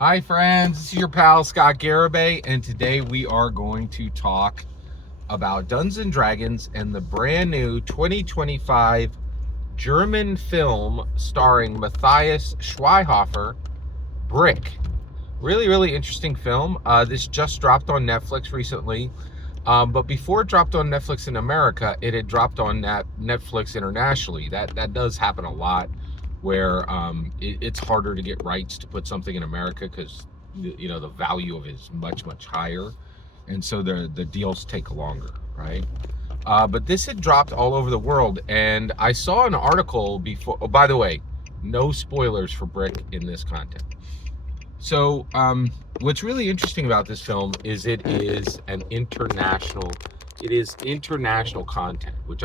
Hi friends, this is your pal Scott Garibay, and today we are going to talk about Dungeons and Dragons and the brand new 2025 German film starring Matthias Schweighofer, Brick. Really interesting film. This just dropped on Netflix recently, but before it dropped on Netflix in America, it had dropped on Netflix internationally. That does happen a lot, where it's harder to get rights to put something in America because the value of it is much higher, and so the deals take longer, right? But this had dropped all over the world, and I saw an article before. Oh, by the way, no spoilers for Brick in this content. So, what's really interesting about this film is it is international content, which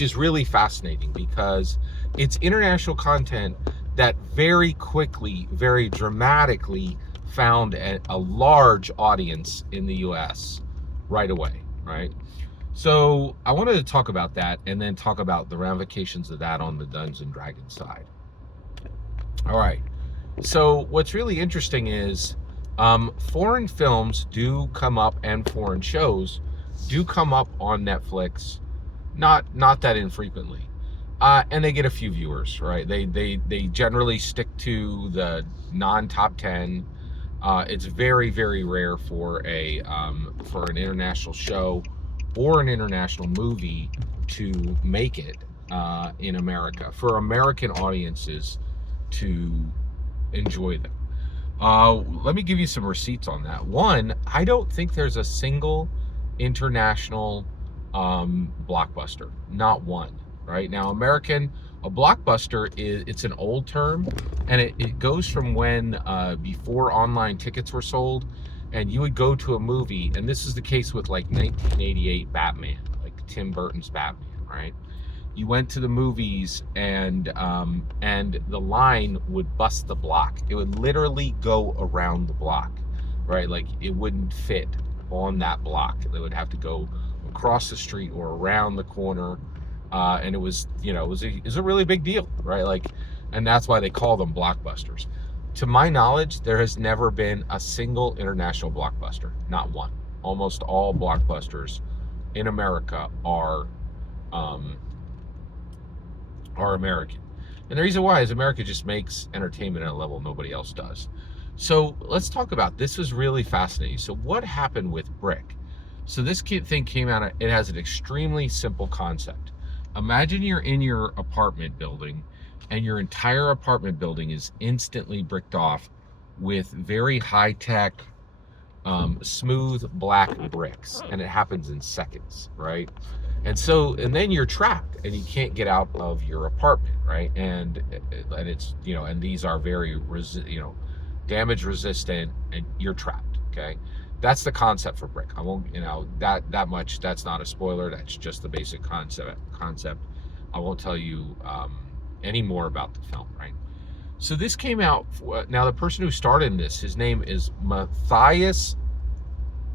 is really fascinating because it's international content that very quickly, very dramatically found a large audience in the U.S. right away, right? So, I wanted to talk about that and then talk about the ramifications of that on the Dungeons and Dragons side. All right. So what's really interesting is foreign films do come up and foreign shows do come up on Netflix, not that infrequently, and they get a few viewers, right? They generally stick to the non-top 10. It's very rare for an international show or an international movie to make it in America for American audiences to enjoy them. Let me give you some receipts on that. One, I don't think there's a single international blockbuster. Not one. Right now, a blockbuster it's an old term, and it goes from when before online tickets were sold, and you would go to a movie, and this is the case with like 1988 Batman, like Tim Burton's Batman, right? You went to the movies, and the line would bust the block. It would literally go around the block, right? Like it wouldn't fit on that block. They would have to go across the street or around the corner, and it was it was a really big deal, right? Like, and that's why they call them blockbusters. To my knowledge, there has never been a single international blockbuster, not one. Almost all blockbusters in America um, are American. And the reason why is America just makes entertainment at a level nobody else does. So let's talk about this. Was really fascinating. So what happened with Brick? So this thing came out. It has an extremely simple concept. Imagine you're in your apartment building, and your entire apartment building is instantly bricked off with very high tech, smooth black bricks, and it happens in seconds, right? And then you're trapped and you can't get out of your apartment, right? And it's and these are very damage resistant, and you're trapped. Okay, that's the concept for Brick. I won't that much. That's not a spoiler. That's just the basic concept. I won't tell you any more about the film, right? So this came out. Now the person who starred in this, his name is Matthias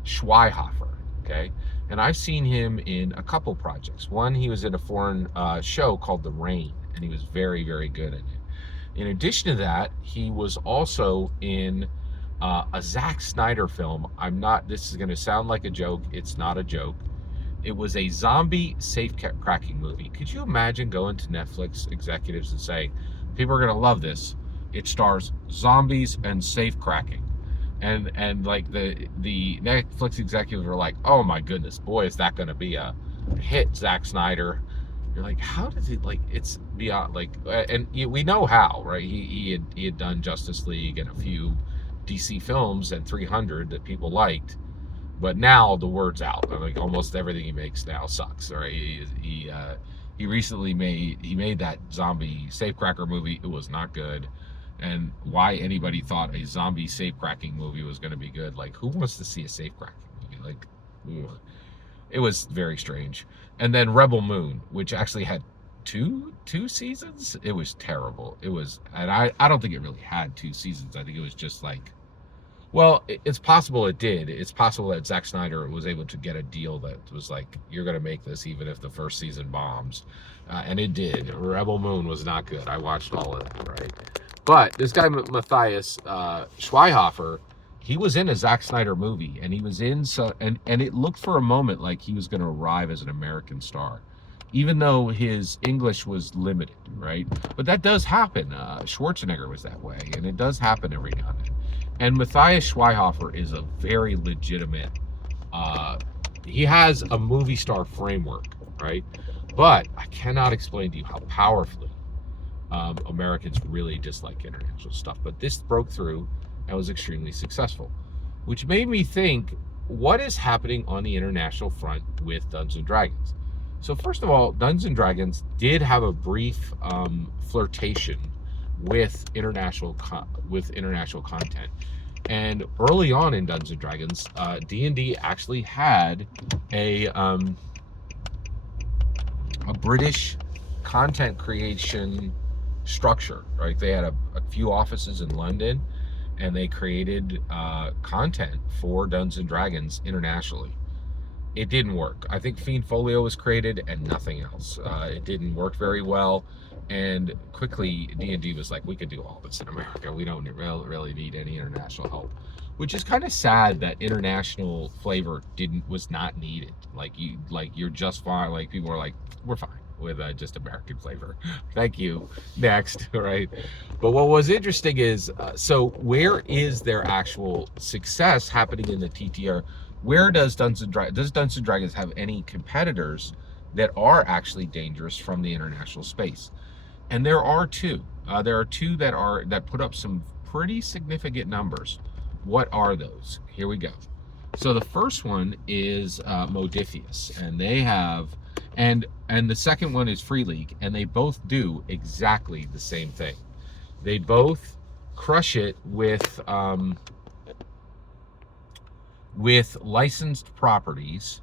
Schweighofer. Okay, and I've seen him in a couple projects. One, he was in a foreign show called The Rain, and he was very good in it. In addition to that, he was also in a Zack Snyder film. This is going to sound like a joke. It's not a joke. It was a zombie safe cracking movie. Could you imagine going to Netflix executives and saying, people are going to love this. It stars zombies and safe cracking. And like the Netflix executives were like, oh my goodness, boy, is that going to be a hit, Zack Snyder. You're like, how does it, like, it's beyond, like, and we know how, right? He had done Justice League and a few DC films and 300 that people liked, but now the word's out. Like almost everything he makes now sucks, right? He recently made that zombie safecracker movie. It was not good. And why anybody thought a zombie safecracking movie was going to be good? Like, who wants to see a safecracking movie? Like, ugh. It was very strange. And then Rebel Moon, which actually had two seasons. It was terrible. It was, and I don't think it really had two seasons. I think it was just like, well, it's possible it did. It's possible that Zack Snyder was able to get a deal that was like, you're going to make this even if the first season bombs. And it did. Rebel Moon was not good. I watched all of that, right? But this guy Matthias Schweighofer, he was in a Zack Snyder movie, and he was in and it looked for a moment like he was going to arrive as an American star, even though his English was limited, right? But that does happen. Schwarzenegger was that way, and it does happen every now and then. And Matthias Schweighofer is a very legitimate. Uh, he has a movie star framework, right? But I cannot explain to you how powerfully Americans really dislike international stuff. But this broke through and was extremely successful, which made me think, what is happening on the international front with Dungeons and Dragons? So first of all, Dungeons and Dragons did have a brief flirtation with international content. And early on in Dungeons and Dragons, D&D actually had a British content creation structure, right? They had a few offices in London, and they created content for Dungeons and Dragons internationally. It didn't work. I think Fiend Folio was created and nothing else. It didn't work very well, and quickly D&D was like, we could do all this in America. We don't really need any international help, which is kind of sad that international flavor was not needed. You're just fine. Like, people are like, we're fine with just American flavor. Thank you. Next, right? But what was interesting is, so where is their actual success happening in the TTR? Where does Dungeons and Dragons have any competitors that are actually dangerous from the international space? And there are two. There are two that put up some pretty significant numbers. What are those? Here we go. So the first one is Modifius, and they have, and the second one is Free League, and they both do exactly the same thing. They both crush it with licensed properties.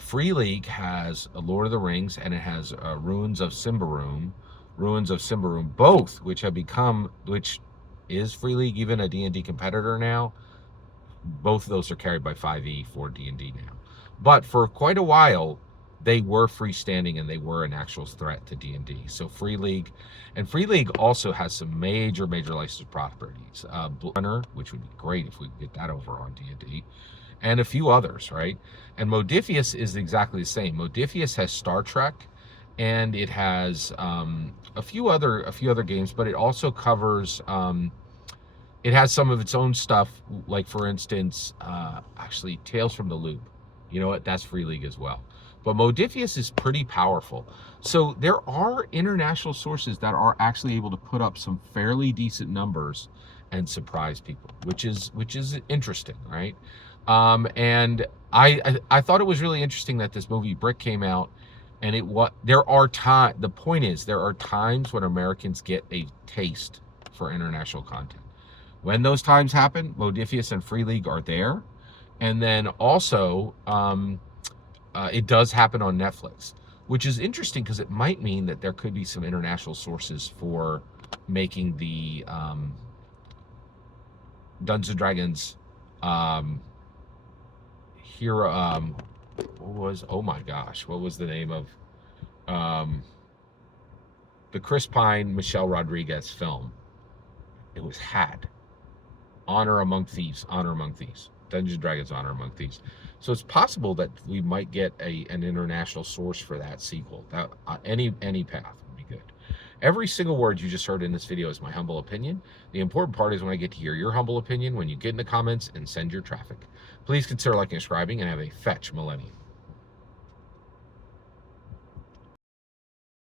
Free League has Lord of the Rings, and it has Ruins of Symbaroum, both which is Free League even a D&D competitor now? Both of those are carried by 5e for D&D now. But for quite a while, they were freestanding, and they were an actual threat to D&D. So Free League also has some major licensed properties. Runner, which would be great if we could get that over on D&D, and a few others, right? And Modifius is exactly the same. Modifius has Star Trek, and it has a few other games, but it also covers. It has some of its own stuff, like, for instance, actually Tales from the Loop. You know what? That's Free League as well. But Modifius is pretty powerful. So there are international sources that are actually able to put up some fairly decent numbers and surprise people, which is interesting, right? And I thought it was really interesting that this movie Brick came out, and the point is, there are times when Americans get a taste for international content. When those times happen, Modifius and Free League are there. And then also, it does happen on Netflix, which is interesting because it might mean that there could be some international sources for making the Dungeons and Dragons hero. Oh my gosh, what was the name of the Chris Pine, Michelle Rodriguez film? It was Honor Among Thieves. Dungeons and Dragons Honor Among Thieves. So it's possible that we might get an international source for that sequel. That any path would be good. Every single word you just heard in this video is my humble opinion. The important part is when I get to hear your humble opinion, when you get in the comments and send your traffic. Please consider liking and subscribing, and have a fetch millennium.